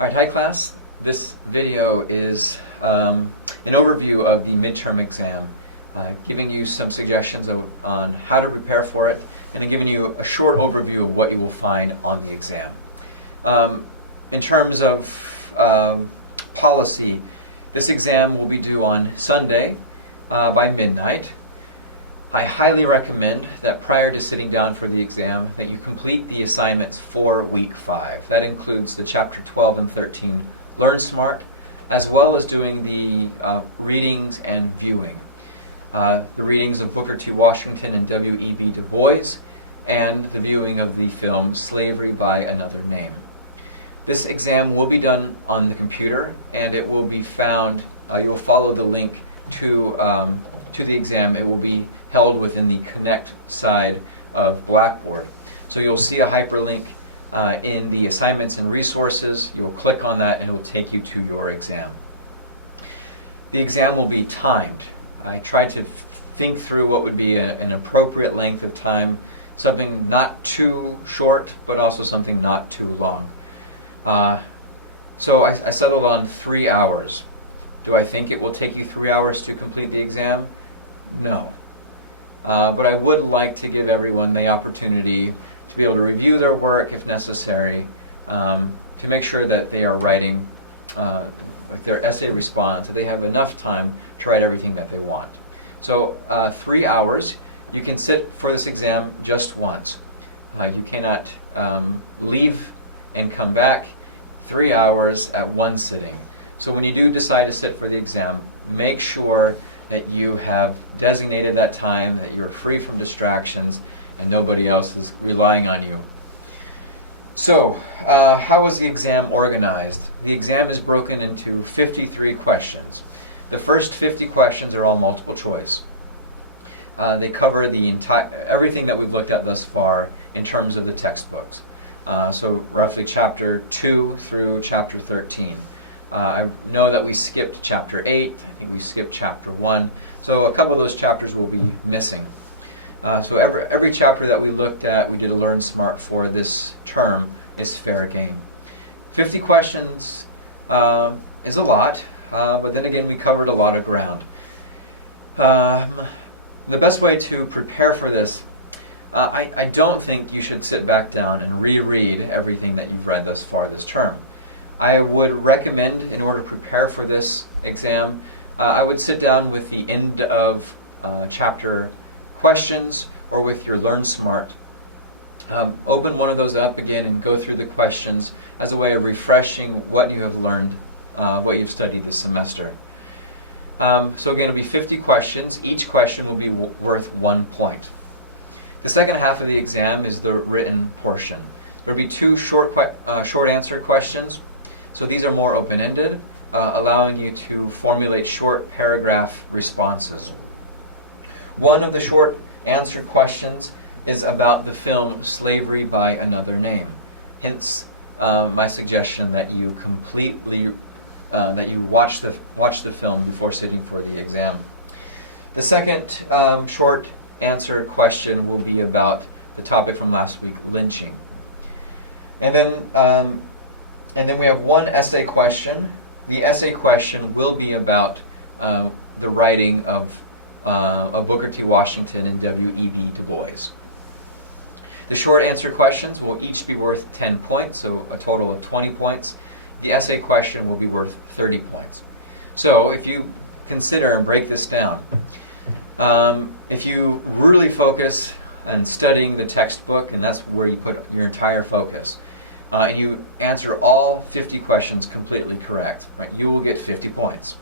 Alright, hi class. This video is an overview of the midterm exam, giving you some suggestions on how to prepare for it, and then giving you a short overview of what you will find on the exam. In terms of policy, this exam will be due on Sunday by midnight. I highly recommend that prior to sitting down for the exam that you complete the assignments for week 5. That includes the chapter 12 and 13 Learn Smart, as well as doing the readings and viewing. The readings of Booker T. Washington and W.E.B. Du Bois, and the viewing of the film Slavery by Another Name. This exam will be done on the computer, and it will be found, you'll follow the link to the exam. It will be held within the Connect side of Blackboard. So you'll see a hyperlink in the assignments and resources. You'll click on that and it will take you to your exam. The exam will be timed. I tried to think through what would be an appropriate length of time, something not too short, but also something not too long. So I settled on 3 hours. Do I think it will take you 3 hours to complete the exam? No. But I would like to give everyone the opportunity to be able to review their work if necessary, to make sure that they are writing their essay response, that they have enough time to write everything that they want. So 3 hours. You can sit for this exam just once. You cannot leave and come back. 3 hours at one sitting. So when you do decide to sit for the exam, make sure that you have designated that time, that you're free from distractions, and nobody else is relying on you. So, how is the exam organized? The exam is broken into 53 questions. The first 50 questions are all multiple choice. They cover everything that we've looked at thus far in terms of the textbooks. So roughly chapter 2 through chapter 13. I know that we skipped chapter 8, I think we skipped chapter 1, so a couple of those chapters will be missing. So every chapter that we looked at, we did a Learn Smart for this term, is fair game. 50 questions is a lot, but then again we covered a lot of ground. The best way to prepare for this, I don't think you should sit back down and reread everything that you've read thus far this term. I would recommend, in order to prepare for this exam, I would sit down with the end of chapter questions or with your Learn Smart. Open one of those up again and go through the questions as a way of refreshing what you have learned, what you've studied this semester. So again, it'll be 50 questions. Each question will be worth 1 point. The second half of the exam is the written portion. There will be 2 short answer questions. So these are more open-ended, allowing you to formulate short paragraph responses. One of the short answer questions is about the film Slavery by Another Name. Hence, my suggestion that you watch the film before sitting for the exam. The second short answer question will be about the topic from last week, lynching. And then we have one essay question. The essay question will be about the writing of Booker T. Washington and W.E.B. Du Bois. The short answer questions will each be worth 10 points, so a total of 20 points. The essay question will be worth 30 points. So if you consider and break this down, if you really focus on studying the textbook, and that's where you put your entire focus, and you answer all 50 questions completely correct, right, you will get 50 points.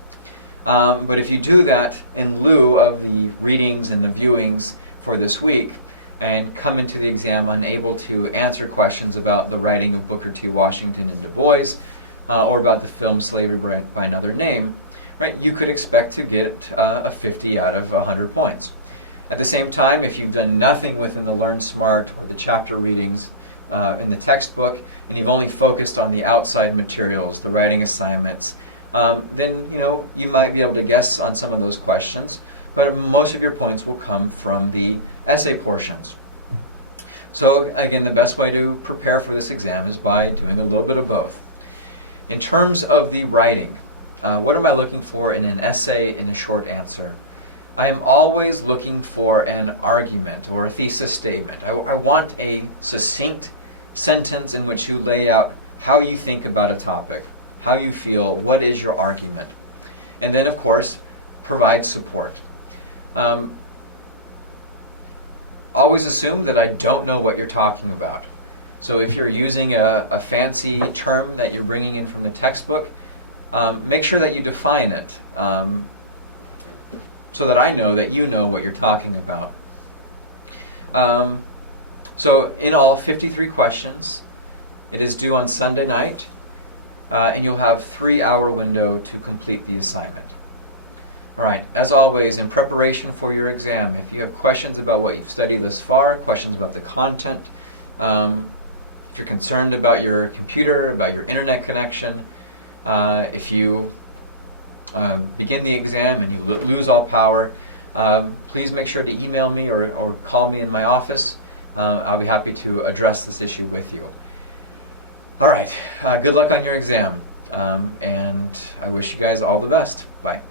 But if you do that in lieu of the readings and the viewings for this week, and come into the exam unable to answer questions about the writing of Booker T. Washington and Du Bois, or about the film Slavery by Another Name, right, you could expect to get a 50 out of 100 points. At the same time, if you've done nothing within the Learn Smart or the chapter readings in the textbook, and you've only focused on the outside materials, the writing assignments, then you might be able to guess on some of those questions, but most of your points will come from the essay portions. So again, the best way to prepare for this exam is by doing a little bit of both. In terms of the writing, what am I looking for in an essay, in a short answer? I am always looking for an argument or a thesis statement. I want a succinct sentence in which you lay out how you think about a topic, how you feel, what is your argument. And then, of course, provide support. Always assume that I don't know what you're talking about. So if you're using a fancy term that you're bringing in from the textbook, make sure that you define it so that I know that you know what you're talking about. So in all, 53 questions. It is due on Sunday night, and you'll have a 3-hour window to complete the assignment. All right, as always, in preparation for your exam, if you have questions about what you've studied thus far, questions about the content, if you're concerned about your computer, about your internet connection, if you begin the exam and you lose all power, please make sure to email me or call me in my office. I'll be happy to address this issue with you. All right, good luck on your exam, and I wish you guys all the best. Bye.